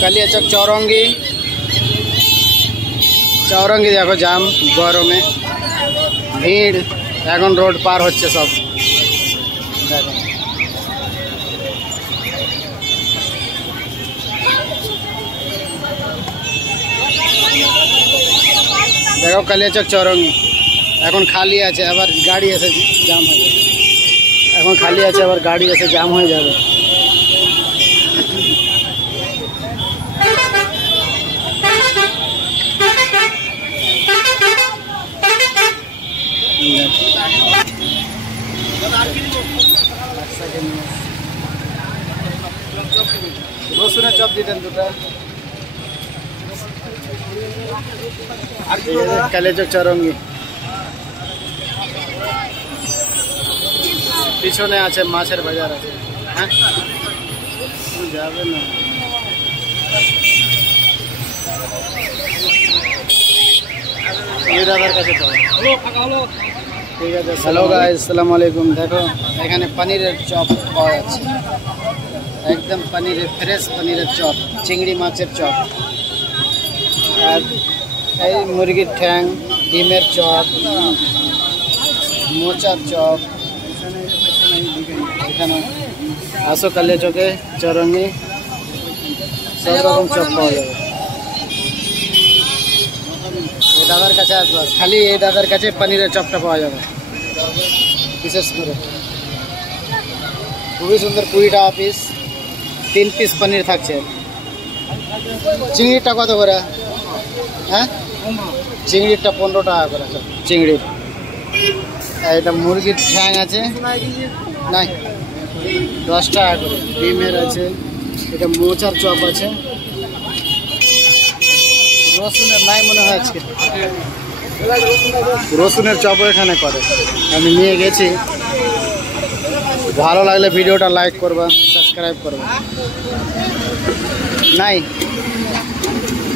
কালিয়াচক চৌরঙ্গি চৌরঙ্গি দেখো জাম গরমে ভিড় এখন রোড পার হচ্ছে সব দেখো দেখো কালিয়াচক চৌরঙ্গি এখন খালি আছে আবার গাড়ি এসে জাম হয়ে যাবে এখন খালি আছে আবার গাড়ি এসে জাম হয়ে যাবে রসুনের চপ দিতেন দুটা কালিয়াচক চৌরঙ্গি পিছনে আছে মাছের বাজার আছে হ্যাঁ যাবে না দাদার কাছে ঠিক আছে হ্যালো গাইস আসসালামু আলাইকুম দেখো এখানে পনিরের চপ পাওয়া যাচ্ছে একদম পনিরের ফ্রেশ পনিরের চপ চিংড়ি মাছের চপ আর এই মুরগির ঠ্যাং ডিমের চপ মোচার চপ এখানে আসো কালিয়াচকে চৌরঙ্গি সব রকম চপ পাওয়া যাবে এই দাদার কাছে আসবো খালি এই দাদার কাছে পনিরের চপটা পাওয়া যাবে বিশেষ করে খুবই সুন্দর 20 টাকা পিস 3 পিস পনির থাকছে চিংড়িটা কত করে হ্যাঁ চিংড়িটা 15 টাকা করে চিংড়ির এটা মুরগির ঠ্যাং আছে নাই 10 টাকা করে ডিমের আছে এটা মোচার চপ আছে রসুনের নাই মনে হয় আজকে রসুনের চপ এখানে করে আমি নিয়ে গেছি ভালো লাগলে ভিডিওটা লাইক করবা সাবস্ক্রাইব করবা নাই